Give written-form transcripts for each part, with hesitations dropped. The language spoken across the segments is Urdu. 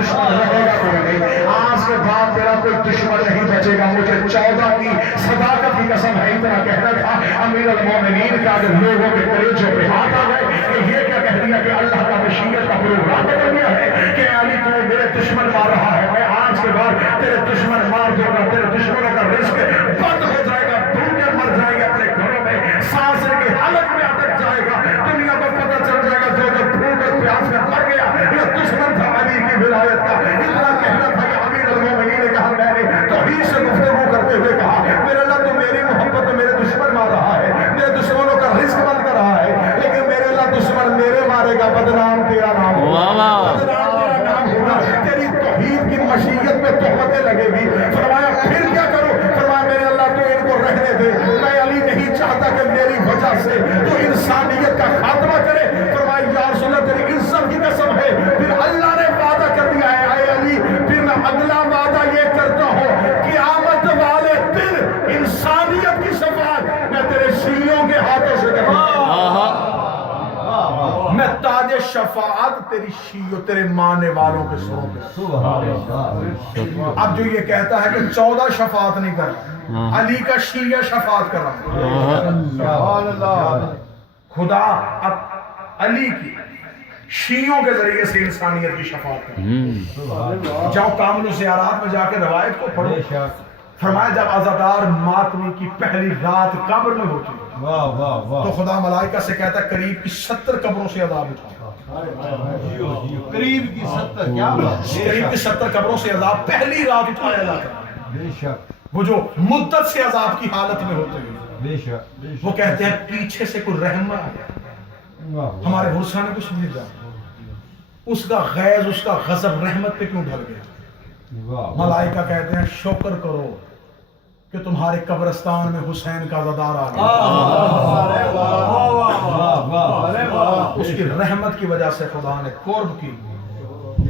دشمن رہے گا کوئی نہیں. آج کے بعد تیرا کوئی دشمن نہیں بچے گا. مجھے 14 کی صداقت کی قسم ہے اتنا کہنا تھا امیر المومنین کا جب لوگوں کے کلیجوں پہ ہاتھ آ گئے کہ یہ کیا کہہ دیا کہ اللہ کا مشیت کا پروگرام بدل گیا ہے کہ علی تو میرے دشمن مار رہا ہے. میں آج کے بعد تیرے دشمن مار دوں گا. تیرے دشمنوں کا رزق بند ہو جائے گا. بھوکے مر جائیں گے اپنے گھروں میں. سانس کی حالت میں اٹک جائے گا. دنیا کو پتہ چل جائے گا جو بھوک اور پیاس میں مر گیا یہ دشمن تھا علی کی ولایت کا. اتنا کہنا تھا کہ امیر المومنین نے کہا میں نے توحید سے گفتگو کرتے ہوئے کہا میرے اللہ تو میری محبت میں میرے دشمن مار رہا ہے. میرے دشمنوں کا رزق بند کر رہا ہے. لیکن میرے اللہ دشمن میرے مارے گا. بدنام تیرا نام ہوگا. بدنام تیرا نام ہوگا. تیری توحید کی مشیت میں تہمتیں لگے گی. فرمایا پھر کیا کرو؟ فرمایا میرے اللہ تو ان کو رہنے دے. میں علی نہیں چاہتا کہ میری وجہ سے تو انسانیت کا خاتمہ کرے. فرمایا یا رسول اللہ تیری عزت کی قسم ہے. پھر اللہ نے وعدہ کر دیا ہے اے علی پھر میں اگلا وعدہ یہ کرتا ہوں قیامت والے دن انسانیت کی شفاعت میں تیرے شیعوں کے ہاتھوں سے کروں. میں تاج شفاعت تیری شیعوں تیرے ماننے والوں کے سروں پہ. اب جو یہ کہتا ہے کہ 14 شفاعت نہیں کر رہا علی کا شیعہ شفاعت کر رہا. خدا اب علی کی شیعوں کے ذریعے سے انسانیت کی شفاعت کر. جاؤ کامل زیارات میں جا کے روایت کو پڑھو. فرمایا جب عزادار ماتمی کی پہلی رات قبر میں ہوتی تو خدا ملائکہ سے کہتا ہے قریب کی 70 قبروں سے عذاب اٹھا. قریب کی 70 کیا قریب کی 70 قبروں سے عذاب پہلی رات اٹھایا جاتا ہے. وہ جو مدت سے عذاب کی حالت میں ہوتے ہیں وہ کہتے ہیں پیچھے سے کوئی رحمت آ گیا. ہمارے حسین نے کچھ نہیں جانا. اس کا غیظ اس کا غضب رحمت پہ کیوں ڈھل گیا؟ ملائکہ کہتے ہیں شکر کرو کہ تمہارے قبرستان میں حسین کا عزادار آ گیا. اس کی رحمت کی وجہ سے خدا نے قرب کی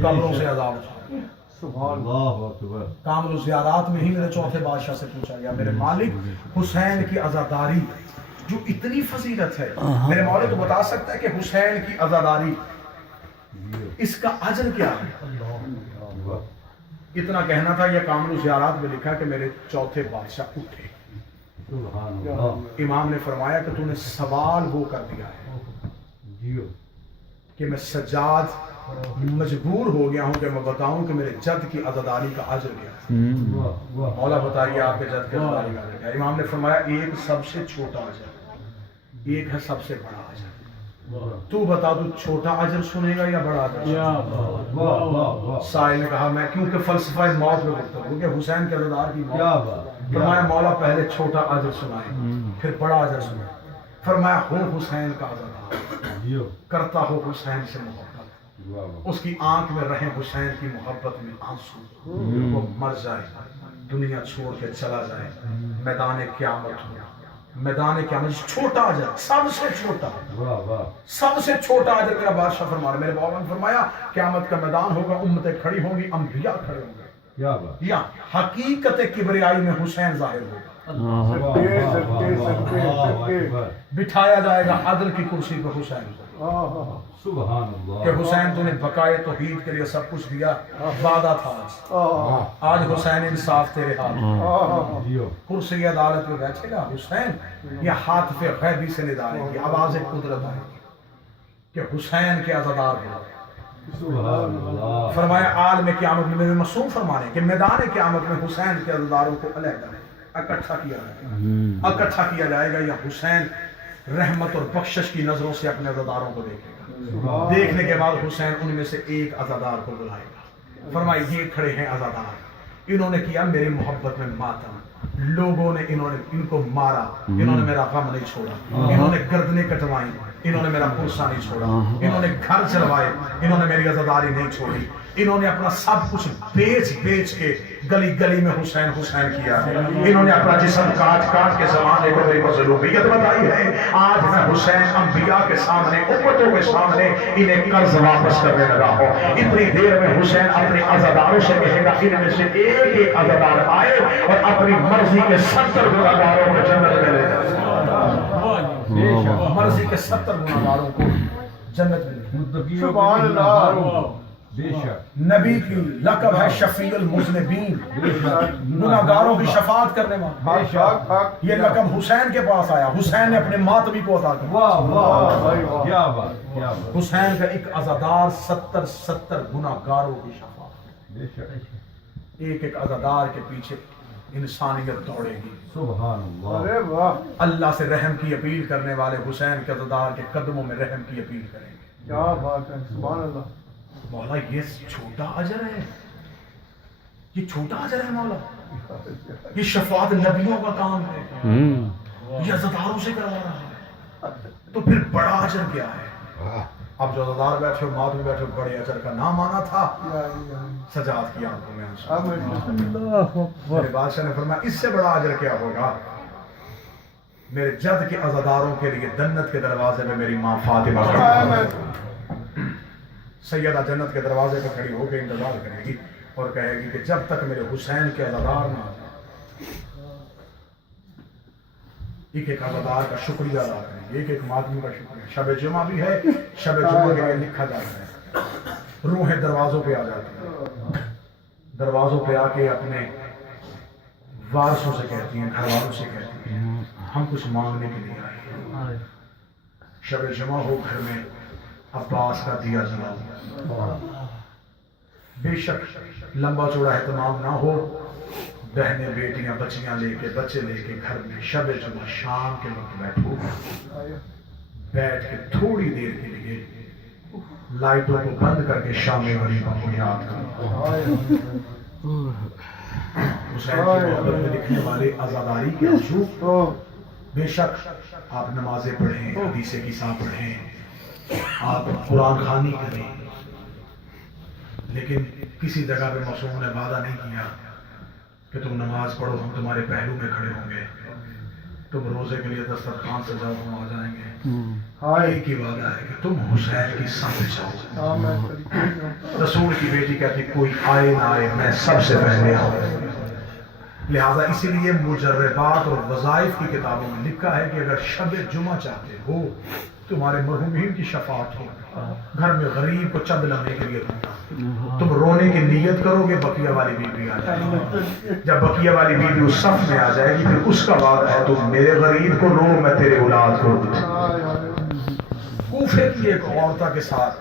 قبروں سے عذاب اٹھایا. کامل زیارات میں ہی میرے چوتھے بادشاہ سے پوچھا گیا میرے مالک حسین کی عزاداری جو اتنی فضیلت ہے میرے مولا تو بتا سکتا ہے کہ حسین کی عزاداری اس کا اجر کیا ہے؟ اتنا کہنا تھا. یہ کامل زیارات میں لکھا کہ میرے چوتھے بادشاہ اٹھے. امام نے فرمایا کہ تو نے سوال وہ کر دیا ہے کہ میں سجاد مجبور ہو گیا ہوں کہ میں بتاؤں کہ میرے جد کی عزاداری کا اجر کیا ہے. مولا بتائیے آپ کے جد کی عزاداری کا اجر کیا ہے؟ امام نے فرمایا ایک سب سے چھوٹا اجر ایک ہے سب سے بڑا اجر. تو بتا دو چھوٹا اجر سنے گا یا بڑا اجر؟ سائل نے کہا میں کیونکہ فلسفہ موت میں گفتگو کہ حسین کے عزادار کی موت. فرمایا مولا پہلے چھوٹا اجر سنائے پھر بڑا اجر سنائے. فرمایا ہو حسین کا عزادار کرتا ہو حسین سے محبت اس کی آنکھ میں رہے حسین کی محبت میں آنسو وہ مر جائے دنیا چھوڑ کے چلا جائے میدان قیامت ہو. میدان قیامت چھوٹا اجر سب سے چھوٹا سب سے چھوٹا اجر میرا بادشاہ فرما رہا. میرے بابا نے فرمایا قیامت کا میدان ہوگا امتیں کھڑی ہوں گی انبیاء کھڑے ہوں گے یا حقیقت کبریائی میں حسین ظاہر ہوگا. بٹھایا جائے گا عدل کی کرسی پر حسین کہ حسین تو نے بقائے توحید کے لیے سب کچھ دیا وعدہ تھا آج حسین انصاف تیرے ہاتھ. کرسی عدالت میں بیٹھے گا حسین یہ ہاتھ پہ غیبی سے ندا آئے گی آواز قدرت آئے گی کہ حسین کے عزادار ہو. فرمایا عالم قیامت میں معصوم فرمانے کہ میدان قیامت میں حسین کے عزاداروں کو علیحدہ اکٹھا کیا جائے گا یا حسین رحمت اور بخشش کی نظروں سے اپنے عزاداروں کو دیکھے گا. دیکھنے کے بعد حسین ان میں سے ایک عزادار کو بلائے گا. فرمایا یہ کھڑے ہیں عزادار انہوں نے کیا میری محبت میں ماتم لوگوں نے ان کو مارا انہوں نے میرا غم نہیں چھوڑا انہوں نے گردنیں کٹوائی انہوں نے میرا پرسہ نہیں چھوڑا انہوں نے گھر چلوائے انہوں نے میری عزاداری نہیں چھوڑی انہوں نے اپنا سب کچھ بیچ کے گلی گلی میں حسین حسین کیا ہے. انہوں نے اپنا جسم کاٹ کے زمانے کو میری مظلومیت بتائی ہے. آج میں حسین انبیاء کے سامنے امتوں کے سامنے انہیں قرض واپس کرنے لگا ہوں. اتنی دیر میں حسین اپنے عزاداروں سے کہے گا ان میں سے ایک عزادار آئے اور اپنی مرضی کے 70 گناہگاروں کو جنت میں لے جائے. مرضی کے 70 گناہگاروں کو جنت میں. سبحان اللہ. بے شک نبی کی لقب ہے شفیع المذنبین، گناہگاروں کی شفاعت کرنے والا۔ بے شک یہ لقب حسین کے پاس آیا، حسین نے اپنے ماتمی کو عطا کیا۔ واہ واہ کیا بات کیا بات حسین کا ایک عزادار 70 گناہگاروں کی شفاعت۔ بے شک ایک ایک عزادار کے پیچھے انسانیت دوڑے گی۔ سبحان اللہ اللہ سے رحم کی اپیل کرنے والے حسین کے عزادار کے قدموں میں رحم کی اپیل کریں گے۔ کیا بات ہے، سبحان اللہ۔ مولا یہ چھوٹا اجر ہے، یہ چھوٹا اجر ہے مولا، یہ شفاعت نبیوں کا کام ہے، یہ عزاداروں سے کروا رہا ہے، تو پھر بڑا اجر کیا ہے؟ اب جو عزادار بیٹھے ہو، ماتمی بیٹھے ہو، بڑے اجر کا نام آنا تھا، سجاد کی آنکھوں میں آنسو۔ میرے بادشاہ نے فرمایا اس سے بڑا اجر کیا ہوگا؟ میرے جد کے عزاداروں کے لیے جنت کے دروازے میں میری ماں فاطمہ کھڑی، سیدہ جنت کے دروازے پہ کھڑی ہو کے انتظار کرے گی اور کہے گی کہ جب تک میرے حسین کے عزادار نہ آ جائیں، ایک ایک عزادار کا شکریہ ادا کریں گے، ایک ایک ماتمی کا شکریہ۔ شب جمعہ بھی ہے، شب جمعہ کے لیے لکھا جاتا ہے، روحیں دروازوں پہ آ جاتی ہیں، دروازوں پہ آ کے اپنے وارثوں سے کہتی ہیں، گھر والوں سے کہتی ہیں ہم کچھ مانگنے کے لیے آئے ہیں۔ شب جمعہ ہو، گھر میں عباس کا دیا جلاؤ، بے شک لمبا چوڑا اہتمام نہ ہو، بہنیں بیٹیاں بچیاں لے کے بچے لے کے گھر میں شب جمعہ شام کے وقت بیٹھو، بیٹھ کے تھوڑی دیر کے لیے لائٹوں کو بند کر کے شام غریبہ کو یاد کرو۔ حسین کی محبت میں لکھنے والے عزاداری کے اصول، بے شک آپ نمازیں پڑھیں، حدیث کساں پڑھیں، آپ قرآن خوانی کریں، لیکن کسی جگہ پہ معصوم نے وعدہ نہیں کیا کہ تم نماز پڑھو ہم تمہارے پہلو میں کھڑے ہوں گے، تم روزے کے لیے دسترخوان سے جاؤ ہم آ جائیں گے۔ ایک ہی وعدہ ہے کہ تم حسین کی سمت جاؤ۔ رسول کی بیٹی کہتی کوئی آئے نہ آئے میں سب سے پہلے آؤں۔ لہذا اسی لیے مجربات اور وظائف کی کتابوں میں لکھا ہے کہ اگر شب جمعہ چاہتے ہو تمہارے مرحومین کی شفاعت ہو، گھر میں غریب کو چند لمحے کے لیے رکھنا، تم رونے کی نیت کرو گے، بقیہ والی بیوی آ جائے گی، جب بقیہ والی بیوی اس صف میں آ جائے گی پھر اس کا وعدہ ہے تم میرے غریب کو رو میں تیرے اولاد کو دوں۔ کوفے کی ایک عورتہ کے ساتھ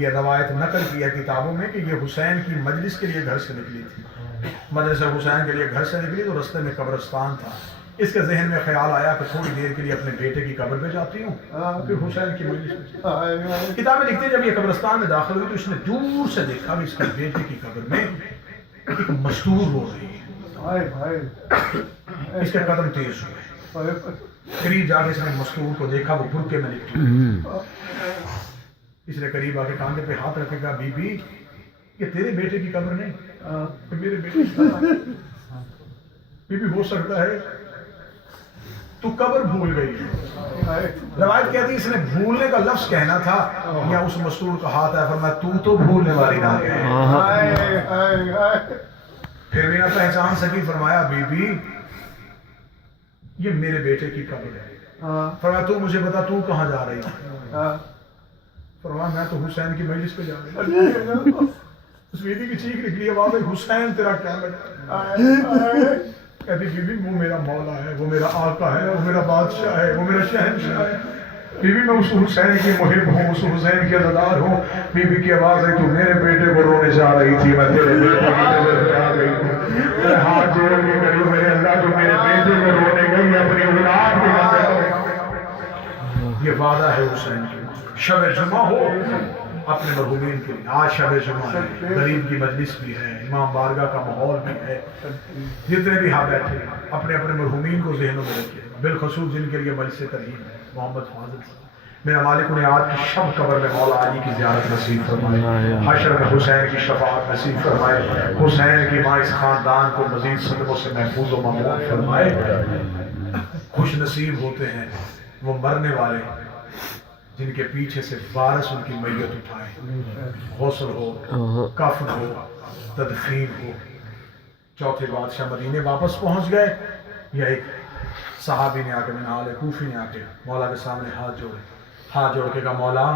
یہ روایت نقل کی ہے کتابوں میں کہ یہ حسین کی مجلس کے لیے گھر سے نکلی تھی، مجلس حسین کے لیے گھر سے نکلی تو رستے میں قبرستان تھا، اس کے ذہن میں خیال آیا کہ تھوڑی دیر کے لیے اپنے بیٹے کی قبر پہ جاتی ہوں، پھر حسین کی مجلس میں۔ کتابیں لکھتے ہیں جب یہ قبرستان میں داخل ہوئی تو اس نے دور سے دیکھا کہ اس کے بیٹے کی قبر میں ایک مستور ہو رہی ہے، اس کے قدم تیز ہوئے، قریب جا کے اس نے مستور کو دیکھا، وہ برقعے میں لپٹی، اس نے قریب آ کے کاندھے پہ ہاتھ رکھے گا، بی بی یہ تیرے بیٹے کی قبر نہیں، میرے بیٹے کی قبر ہے۔ بی بی ہو سکتا ہے تو قبر بھول گئی ہے۔ روایت کہتی اس نے بھولنے کا لفظ کہنا تھا یا اس مستور کا ہاتھ ہے، فرمایا تو بھولنے والی نہ کہے، پھر بھی نہ پہچان سکی، فرمایا بی بی یہ میرے بیٹے کی قبر ہے، فرمایا تو مجھے بتا تو کہاں جا رہی ہے، فرمایا میں تو حسین کی مجلس پہ جا رہی ہوں۔ اس بیٹی کی چیخ نکلی آواز ہے حسین تیرا کیا لگا؟ کہتی بی بی وہ میرا مولا ہے، وہ میرا آقا ہے، وہ میرا بادشاہ ہے، وہ میرا شہنشاہ ہے، بی بی میں اس حسین کی محب ہوں، اس حسین کے عزادار ہوں۔ بی بی کی آواز ہے تو میرے بیٹے کو رونے جا رہی تھی، میں تیرے بیٹے کی نظر سے آ گئی ہوں، میں ہاتھ جوڑ کے کہی ہوں میرے اللہ جو میرے بیٹے کو رونے گئی اپنی اولاد کی نظر۔ یہ وعدہ ہے حسین کی۔ شب جمعہ ہو اپنے مرحومین کے لیے، آج شب جمعہ ہے، غریب کی مجلس بھی ہے، امام بارگاہ کا ماحول بھی ہے، جتنے بھی ہاں بیٹھے اپنے اپنے مرحومین کو ذہنوں میں رکھے، بالخصوص جن کے لیے مجلس ترہیم ہے، محمد فاضل صاحب، میرا مالک انہیں آج کی شب قبر میں مولا علی کی زیارت نصیب فرمائے، حشر میں حسین کی شفاعت نصیب فرمائے، حسین کی ماں اس خاندان کو مزید صدقوں سے محفوظ و مامون فرمائے۔ خوش نصیب ہوتے ہیں وہ مرنے والے جن کے پیچھے سے وارث ان کی میت اٹھائے، غسل ہو، کفن ہو، تدفین ہو۔ چوتھے بادشاہ مدینے واپس پہنچ گئے، یا ایک صحابی نے آ کے من آل کوفی نے آ کے مولا کے سامنے ہاتھ جوڑے، ہاتھ جوڑ کے کہا مولا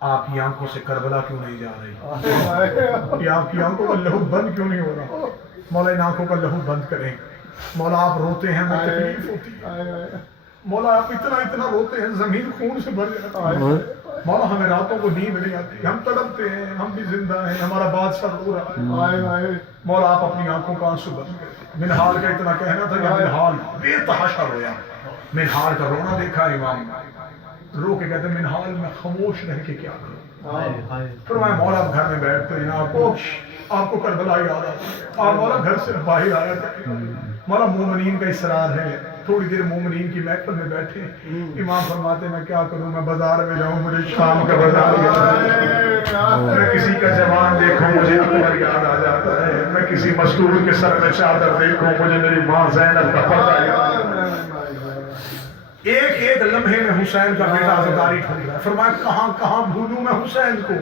آپ کی آنکھوں سے کربلا کیوں نہیں جا رہی؟ یہ آپ کی آنکھوں کا لہو بند کیوں نہیں ہو رہا؟ مولا ان آنکھوں کا لہو بند کریں۔ مولا آپ روتے ہیں ہمیں تکلیف ہوتی ہے، مولا آپ اتنا روتے ہیں زمین خون سے بھر جاتی ہے، مولا ہمیں راتوں کو نیند نہیں آتی، ہم تڑپتے ہیں، ہم بھی زندہ ہیں، ہمارا بادشاہ رو رہا ہے، مولا آپ اپنی آنکھوں کا آنسو بند کریں۔ منہال کا اتنا کہنا تھا کہ منہال بے تحاشا رویا، منہال کا رونا دیکھا امام رو کے کہتے ہیں منہال میں خاموش رہ کے کیا کروں؟ فرمایا مولا آپ گھر میں بیٹھتے ہیں، آپ کو کربلا یاد آتا، آپ مولا گھر سے باہر آیا تھے، مولا مومنین کا اصرار ہے، تھوڑی دیر مومنین کی محفل میں بیٹھے، امام فرماتے میں کیا کروں، میں بازار میں جاؤں مجھے شام کا بازار یاد آتا ہے، میں کسی کا جوان دیکھوں مجھے اکبر یاد آ جاتا ہے، میں کسی مزدور کے سر میں چادر دیکھوں مجھے میری ماں زینب کا پردہ یاد آتا ہے۔ ایک لمحے میں حسین کا بیٹا عزاداری ٹھنڈ رہا ہے، فرمایا کہاں بھولوں میں حسین کو،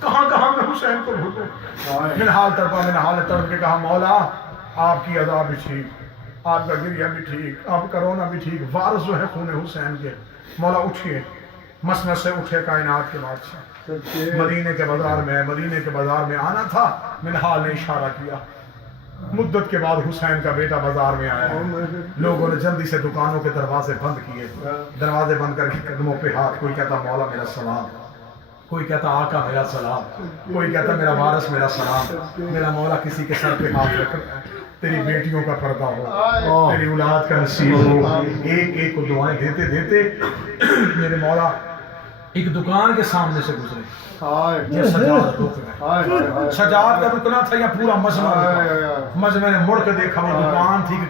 کہاں میں حسین کو بھولوں؟ منہال تڑپ کے کہا مولا آپ کی ادا بھی ٹھیک، آپ کا گریہ بھی ٹھیک، آپ کا رونا بھی ٹھیک، وارث جو ہے خون حسین کے، مولا اٹھیے، مسند سے اٹھے کائنات کے بادشاہ، مدینے کے بازار میں آنا تھا، منہال نے اشارہ کیا، مدت کے بعد حسین کا بیٹا بازار میں آیا ہے، لوگوں نے جلدی سے دکانوں کے دروازے بند کیے، دروازے بند کر کے قدموں پہ ہاتھ، کوئی کہتا مولا میرا سلام، کوئی کہتا آقا میرا سلام، کوئی کہتا میرا وارث میرا سلام، میرا مولا کسی کے سر پہ ہاتھ رکھ تیری بیٹیوں کا پردہ ہو، تیری اولاد کا نصیب ہو، ایک کو دعائیں دیتے میرے مولا ایک دکان کے سامنے سے گزرے، یہ سجاد رک گئے، سجاد کا رکنا تھا یا پورا مجمع نے مڑ کے دیکھا وہ دکان تھی کہ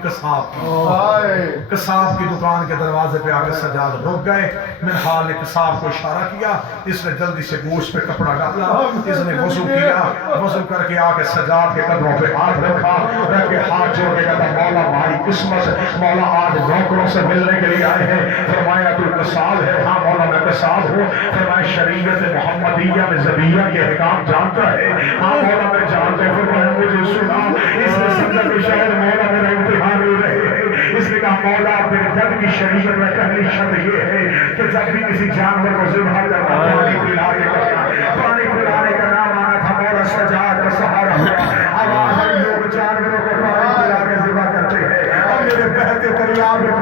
کساب کی دکان کے دروازے پہ آ کے سجاد رک گئے، منہال نے کساب کو اشارہ کیا، اس نے جلدی سے گوشت پہ کپڑا ڈالا، اس نے وضو کیا، وضو کر کے آ کے سجاد کے قدموں پہ ہاتھ رکھا، رکھ کے ہاتھ جوڑ کے کہا مولا ہماری قسمت، مولا آج نوکروں سے ملنے کے لیے آئے ہیں، فرمایا تو کساب ہے؟ ہاں مولا میں کساب ہوں، فرمایا شریعت محمدیہ میں زبیہ کے احکام جانتا ہے؟ ہاں مولا میں جانتا ہوں، فرمایا مجھے سنا، اس نے سمجھا کہ شاید مولا میرا امتحان لے رہے ہیں، اس نے کہا مولا میرے جد کی شریعت میں پہلی شرط یہ ہے کہ جب بھی کسی جانور کو ذبح کرنا پانی پلانے کا نام آنا تھا، مولا سجاد کا سہارا ہوا، آواز آئی لوگ جانوروں کو پانی پلا کے ذبح کرتے ہیں اور میرے بہتے دریا میں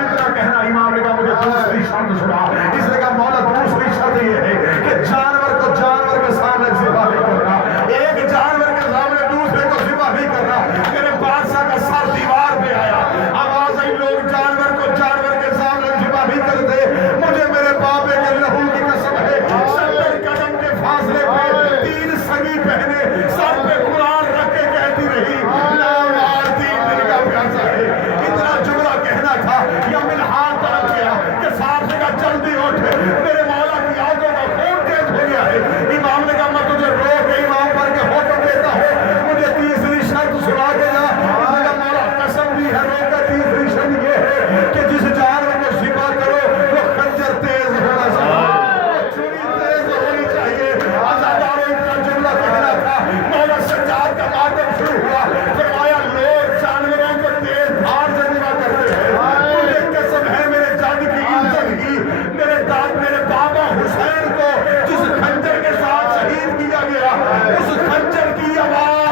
اتنا کہنا امام نے کہا مجھے دوسری شرط سنا، اس نے کہا مولا دوسری شرط یہ ہے کہ جانور کو جانور کے سامنے ذبح نہیں کرنا، ایک جانور کے سامنے دوسرے کو ذبح نہیں کرنا، میرے بادشاہ کا سر دیوار پہ آیا، آواز آئی لوگ جانور کو جانور کے سامنے ذبح نہیں کرتے، مجھے میرے بابے کے لہو کی قسم ہے، 70 قدم کے فاصلے پہ 3 سگی بہنیں سر پہ قرآن رکھ کے کہتی رہی نام آر 3 دن کا پیاسا ہے، اتنا جملہ کہنا تھا، یا منہال طرف گیا کہ صاحب نے کہا جلدی اٹھ، میرے مولا کی آنکھوں کا خون تیز ہو گیا ہے، امام نے کہا میں تجھے رو کے امام پر کے حکم دیتا ہوں، مجھے تیسری شرط سنا کے جا، اس نے کہا مولا قسم بھی ہے رو کا تیسری شرط یہ ہے کہ جس جانور کو ذبح کرو وہ خنجر تیز ہونا چاہیے، چھری تیز ہونی چاہیے، عزاداروں کا جملہ کہنا تھا، مولا سجاد کا ماتم شروع ہوا، فرمایا لوگ جانوروں کو تیز دھار سے ذبح کرتے ہیں، مجھے قسم ہے میرے جد کی عزت کی، میرے بابا حسین کو جس خنجر کے ساتھ شہید کیا گیا، اس خنجر کی آواز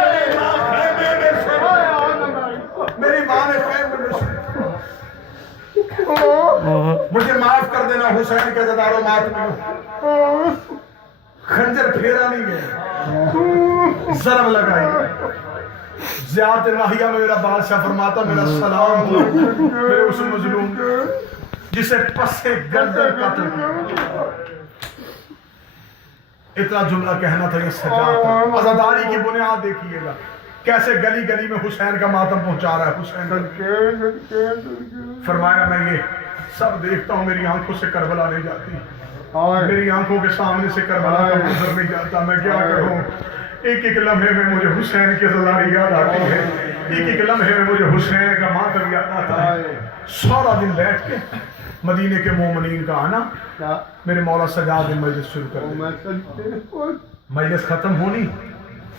میری ماں خیمے میں سنی، میری ماں نے خیمے میں سنی، مجھے معاف کر دینا حسین کے زداروں ماتمیوں، خنجر پھیرا نہیں گیا، ضرب لگائی، زیادت واحیہ میں میرا بادشاہ فرماتا میرا سلام ہو میرے اس مظلوم جسے پسے گردن قتل کیا، اتنا جملہ کہنا تھا یہ سجاد تھا، عزاداری کی بنیاد دیکھیے گا کیسے گلی گلی میں حسین کا ماتم پہنچا رہا ہے، حسین فرمایا میں یہ سب دیکھتا ہوں، میری آنکھوں سے کربلا نہیں جاتی، میری آنکھوں کے سامنے سے کربلا کا منظر نہیں جاتا، میں کیا کروں، ایک لمحے میں مجھے حسین کی عزاداری یاد آتی ہے، ایک لمحے میں مجھے حسین کا ماتم یاد آتا ہے، سارا دن بیٹھ کے مدینے کے مومنین کا آنا، میرے مولا سجاد نے مجلس شروع کر دی، مجلس ختم ہونی،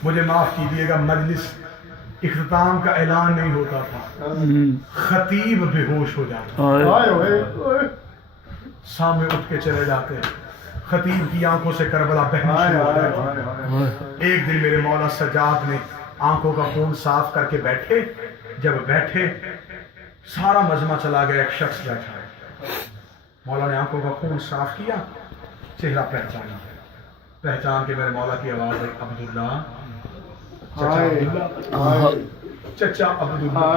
مجھے معاف کیجیے گا، مجلس اختتام کا اعلان نہیں ہوتا تھا، خطیب بے ہوش ہو جاتا، سامنے اٹھ کے چلے جاتے، خطیب کی آنکھوں سے کربلا بہنا شروع ہو گئی. ایک دن میرے مولا سجاد نے آنکھوں کا خون صاف کر کے بیٹھے. جب بیٹھے سارا مجمع چلا گیا, ایک شخص بیٹھا ہے. مولا نے آنکھوں کا خون صاف کیا, چہرہ پہچانا. پہچان کے میرے مولا کی آواز ہے, عبداللہ, چچا عبداللہ.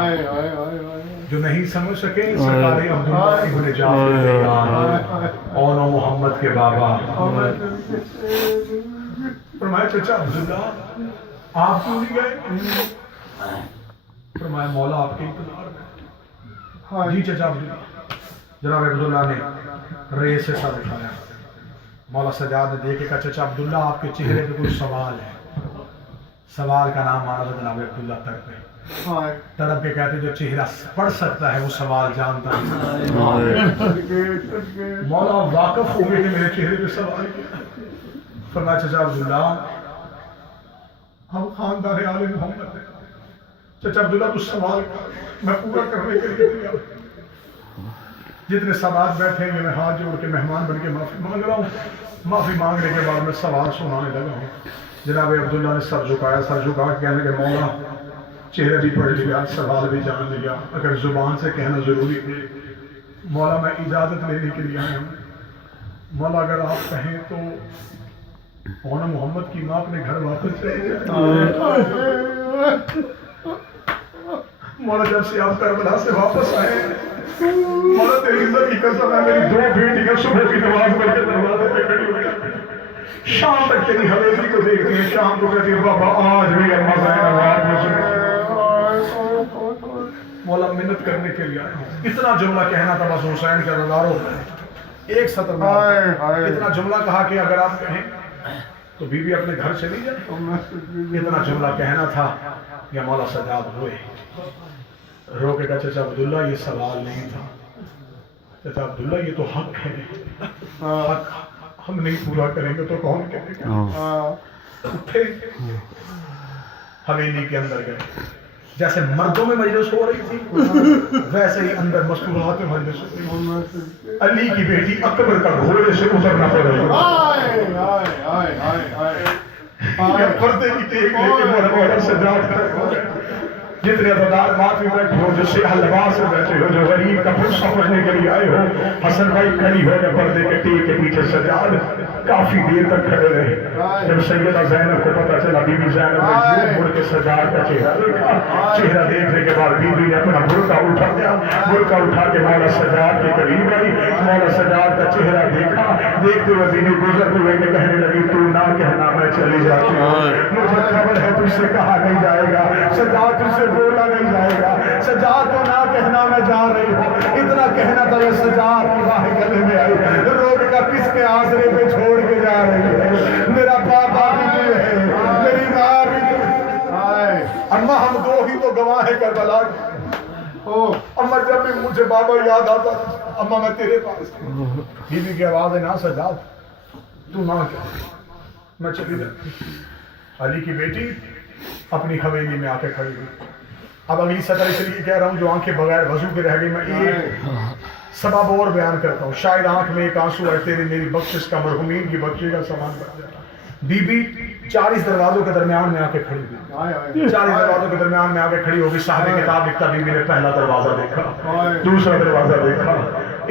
جو نہیں سمجھ سکے سرکار عبداللہ ابن جعفر اونو محمد کے بابا. فرمایا چچا عبداللہ آپ کیوں نہیں گئے؟ فرمایا مولا آپ کے انتظار میں. جی چچا عبداللہ. جناب عبداللہ نے ریس سے سر اٹھایا. مولا سجاد نے دیکھے کہا چچا عبداللہ آپ کے چہرے پہ کوئی سوال ہے. سوال کا نام مانا تھا جناب عبداللہ تڑپ پہ. تڑپ کے کہتے جو چہرہ پڑھ سکتا ہے وہ سوال جانتا ہے. مولا واقف ہو گئے کہ میرے چہرے پہ سوال کیا. فرمایا چچا عبداللہ ہم خاندان آل محمد ہیں. چچا عبداللہ تو سوال میں پورا کرنے کے لیے تیار. جتنے سوال بیٹھے ہیں میں ہاتھ جوڑ کے مہمان بن کے معافی مانگ رہا ہوں. معافی مانگنے کے بعد میں سوال سنانے لگا ہوں. جناب عبداللہ نے سر جھکایا. سر جھکا کے کہنے کہ مولا چہرہ بھی پڑھ لیا, سوال بھی جان لیا, اگر زبان سے کہنا ضروری ہے مولا میں اجازت لینے کے لیے آیا ہوں. مولا اگر آپ کہیں تو اونا محمد کی ماں اپنے گھر واپس چلے جائے. مولا جب سے آپ کربلا سے واپس آئے مولا تیری عزت کی قسم ہے میری دو بیٹیاں صبح کی نماز پڑھ کے دروازے پہ کھڑی ہوئی شام تک تیری حویلی کو دیکھتی ہیں. شام کو کہتی ہیں بابا آج بھی اما زینب رات میں سنے. مولا منت کرنے کے لیے آئے ہوں. اتنا جملہ کہنا تھا بس حسین کے رضارو. ایک سطر میں اتنا جملہ کہا کہ اگر آپ کہیں تو بی بی اپنے گھر چلی جائے. اتنا جملہ کہنا تھا کہ مولا سجاد ہوئے. رو کے کہا چچا عبداللہ یہ سوال نہیں تھا. چچا عبداللہ یہ تو حق ہے. حق ہم نہیں پورا کریں گے تو کون کرے گا. اٹھے حویلی کے اندر گئے. جیسے مردوں میں مجلس ہو رہی تھی ویسے ہی اندر مستورات میں مجلس ہو رہی تھی. علی کی بیٹی اکبر کا گھوڑے سے اترنا پڑ رہا ہے. پردے کی ٹیک لے کے مولا سجاد کر جتنے عزادار بات میں بیٹھے ہو, جو سیاہ لباس میں بیٹھے ہو, جو غریب کا پھر سمجھنے کے لیے آئے ہو, حسن بھائی کھڑی ہو گئے پردے کے ٹیک کے پیچھے. سجاد کافی دیر تک کھڑے رہے. جب سیدہ زینب کو پتا چلا بی بی زینب نے یوں مڑ کے سجاد کا چہرہ دیکھا. چہرہ دیکھنے کے بعد بی بی نے اپنا برقع اٹھا دیا. برقع اٹھا کے مولا سجاد کے قریب آئی. مولا سجاد کا چہرہ دیکھا. دیکھتے ہوئے بی بی گزرتے ہوئے کہ کہنے لگی تو نہ کہنا میں چلی جاتی ہوں. مجھے خبر ہے تجھ سے کہا نہیں جائے گا. سجاد تجھ سے بولا نہیں جائے گا. سجاد تو نہ کہنا میں جا رہی ہوں. اتنا کہنا تھا وہ سجاد کی باہیں گلے میں آئی. روڈ کا کس کے آسرے پہ چھوڑ کے جا رہی ہے. میرا پاپا بھی تو ہے, میری ماں بھی تو ہے. اماں ہم دو ہی تو گواہ ہیں کربلا کے. اماں جب بھی مجھے بابا یاد آتا اماں میں تیرے پاس. بی بی کی آواز ہے نا سجاد تو نہ کہہ میں چلی جاتی. علی کی بیٹی اپنی حویلی میں آ کے کھڑی ہوئی. اب اگلی سطر اس لیے کہہ رہا ہوں جو آنکھیں بغیر وضو کے رہ گئی. میں ایک سبب اور بیان کرتا ہوں. شاید آنکھ میں ایک آنسو ہے تیری میری بخشش کا, مرحومین کی بخشش کا سامان بن جائے. بی بی 40 دروازوں کے درمیان میں آ کے کھڑی ہوئی. 40 دروازوں کے درمیان میں آ کے کھڑی ہوگی. صاحب کتاب لکھتا بی بی نے پہلا دروازہ دیکھا, دوسرا دروازہ دیکھا.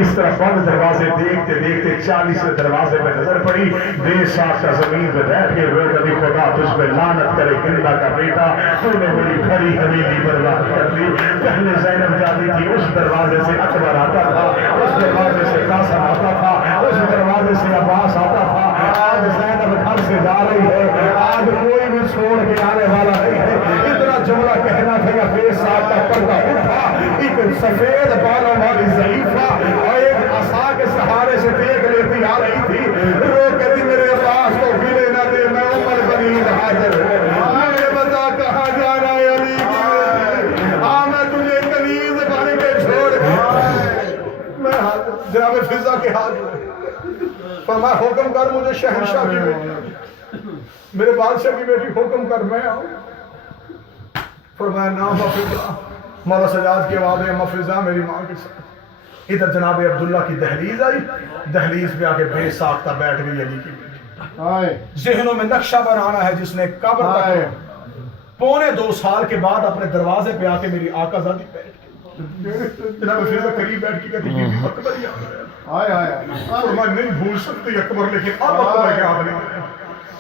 اس طرح بند دروازے دیکھتے دیکھتے 40 دروازے پہ نظر پڑی. بے ساکھ کا زمین پہ بیٹھ کے رو کبھی خدا تجھ پہ لعنت کرے گندا کا بیٹا, تو نے میری بھری حویلی برباد کر دی. پہلے زینب جاتی تھی اس دروازے سے اکبر آتا تھا, اس دروازے سے قاسم آتا تھا, اس دروازے سے عباس آتا تھا. آج زینب گھر سے جا رہی ہے, آج کوئی بھی چھوڑ کے آنے والا نہیں ہے. اتنا جملہ کہنا تھا کہ بے ساکھ کا پردہ اٹھا. ایک سفید بالوں والی ضعیفہ اور ایک عصا کے سہارے سے دیکھ لیتی آ رہی تھی. رو کہتی میرے پاس تو گلے نہ دے, میں ام البنین حاضر ہوں. مجھے بتا کہاں جانا ہے علی کی بیٹی. ہاں میں تجھے کنیز بن کے چھوڑ میں جناب فضا کے ہاتھ میں فرمایا حکم کر مجھے شہنشاہ کی بیٹی, میرے بادشاہ کی بیٹی حکم کر میں آؤں. فرمایا نام فضا. مولا سجاد کی آواز ہے اما فضا میری ماں کے ساتھ. ادھر جناب عبداللہ کی دہلیز آئی، دہلیز پہ آ کے بے ساختہ بیٹھ گئی علی کی بیٹی۔ ذہنوں میں نقشہ بنانا ہے جس نے قبر تک 2.25 سال کے بعد اپنے دروازے پہ آ کے میری آقا زادی بیٹھ گئی۔ جناب فیضہ قریب بیٹھ کے کہتی بی بی اکبر یاد آیا، اور میں نہیں بھول سکتی اکبر، لیکن اب اکبر یاد نہیں آیا۔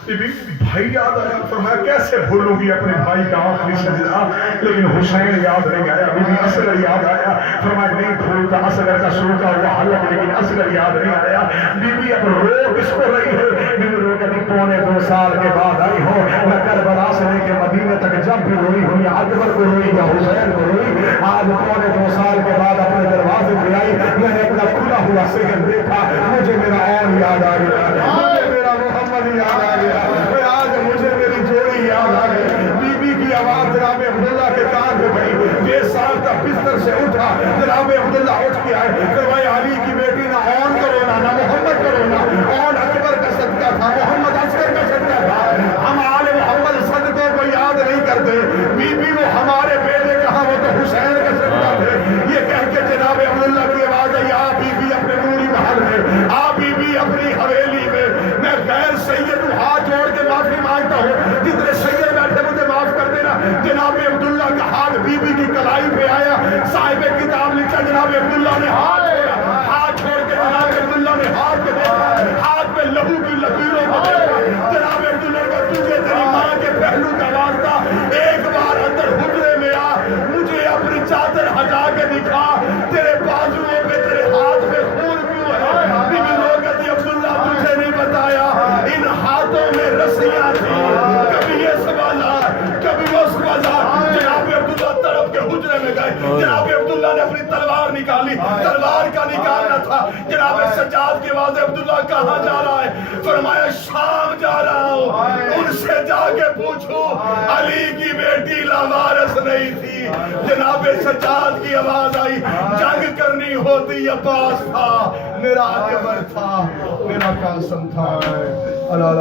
بی بی بھائی یاد آیا، فرمایا کیسے بھولوں گی اپنے بھائی کا آخری سجدہ، لیکن حسین یاد نہیں آیا۔ بی بی اصغر یاد آیا، فرمایا نہیں بھولتا اصغر کا سوکھا ہوا حلق، لیکن اصغر یاد نہیں آیا۔ بی بی اب رو کس کو رہی ہے؟ بی بی رو کہتی 2.25 سال کے بعد آئی ہو، میں کربلا سے لے کے مدینے تک جب بھی روئی ہوں یا اکبر کو روئی یا حسین کو روئی، آج 2.25 سال کے بعد اپنے دروازے پہ آئی، میں نے اپنا کھلا ہوا صحن دیکھا، مجھے میرا اور یاد آ گیا، مجھے میرا محمد یاد آ گیا، آج مجھے میری جوڑی یاد آ گئی۔ بی بی کی آواز جناب عبداللہ کے کان پہ پڑی، بے ساختہ بستر سے اٹھا، جناب عبداللہ اٹھ کے آئے، فرمایا علی کی بیٹی نہ اون کرو نہ محمد کرو نہ، اون اکبر کا صدقہ تھا، محمد اصغر کا صدقہ تھا، ہم آل محمد صدقوں کو یاد نہیں کرتے۔ بی بی وہ ہمارے بیٹے کہاں، وہ تو حسین کا صدقہ تھے۔ یہ کہہ کے جناب عبداللہ کی آواز آئی، آ بی بی اپنے نوری محل میں، آ بی بی اپنی حویلی میں، میں غیر سید ہوں، ہاتھ جوڑ کے معافی مانگتا ہوں، جتنے سید بیٹھے مجھے معاف کر دینا۔ جناب عبداللہ کا ہاتھ بی بی کی کلائی پہ آیا، صاحب کتاب لکھا جناب عبداللہ نے ہاتھ چھوڑا، ہاتھ چھوڑ کے جناب عبداللہ نے ہاتھ پہ دیکھا، ہاتھ پہ لہو کی لکیروں کو دیکھا۔ جناب عبداللہ کا تجھے تیری ماں کے پہلو کا واسطہ، ایک بار اندر حجرے میں آ، مجھے اپنی چادر ہٹا کے دکھا، تیرے بازوؤں پہ تیرے ہاتھ پہ خون کیوں ہے؟ بی بی رو کہتی عبداللہ تجھے نہیں بتایا، ان ہاتھوں میں رسیاں تھیں، کبھی یہ سوالا کبھی وہ سوالا۔ جناب عبداللہ طرف کے حجرے میں گئے، جناب عبداللہ نے اپنی تلوار نکالی، تلوار کا نکالنا تھا۔ جناب سجاد کی آواز، عبداللہ کہاں جا رہا ہے؟ فرمایا شام جا رہا ہوں، ان سے جا کے پوچھو علی کی بیٹی لاوارث نہیں تھی۔ جناب سجاد کی آواز آئی، جنگ کرنی ہوتی عباس تھا، میرا اکبر تھا، میرا قاسم تھا۔ اللہ